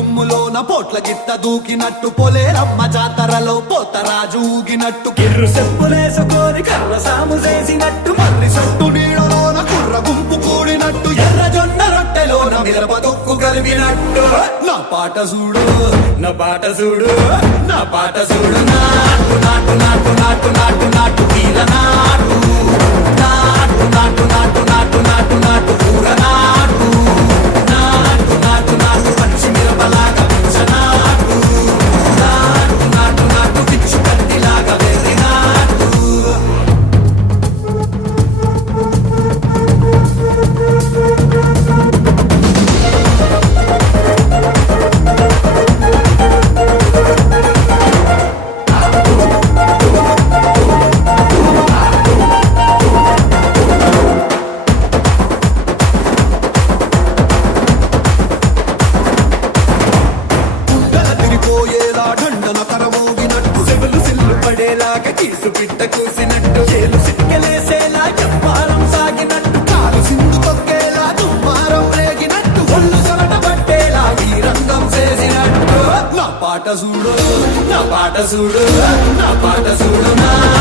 దుమ్ములోన పోట్ల గిట్ట దూకినట్టు పొలేరమ్మ జాతరలో పోతరాజు ఊగినట్టు కిర్రు చెప్పులేసుకొని కర్ర సాము చేసినట్టు మర్రి సొట్టు నీడలోన కుర్ర గుంపు కూడినట్టు ఎర్ర జొన్న రొట్టెలోన మిరప దొక్కు కలిపినట్టు నా పాట చూడు నా పాట చూడు నా పాట చూడు నాటు నాటు నాటు నాటు నాటు నాటు వీర నాటు నాటు నాటు నాటు నాటు నాటు నాటు ఊర నాటు నాటు నాటు నాటు పచ్చి మిరపలాగా నాటు నాటు నాటు నాటు పిచ్చు కత్తిలాగా వెర్రి నాటు పోయేలా ఢండన కరమోగినట్టు సెవలు సిల్లు పడేలాగా కీసు పిట్ట కూసినట్టు చేలు సిటికెలేసేలా చెప్పారం సాగినట్టు కాలు సింధు తొక్కేలా దుమ్మారం రేగినట్టు ఒళ్ళు సొరట పట్టేలా ఈ రంగం చేసినట్టు నా పాట చూడు నా పాట చూడు నా పాట చూడు నాటు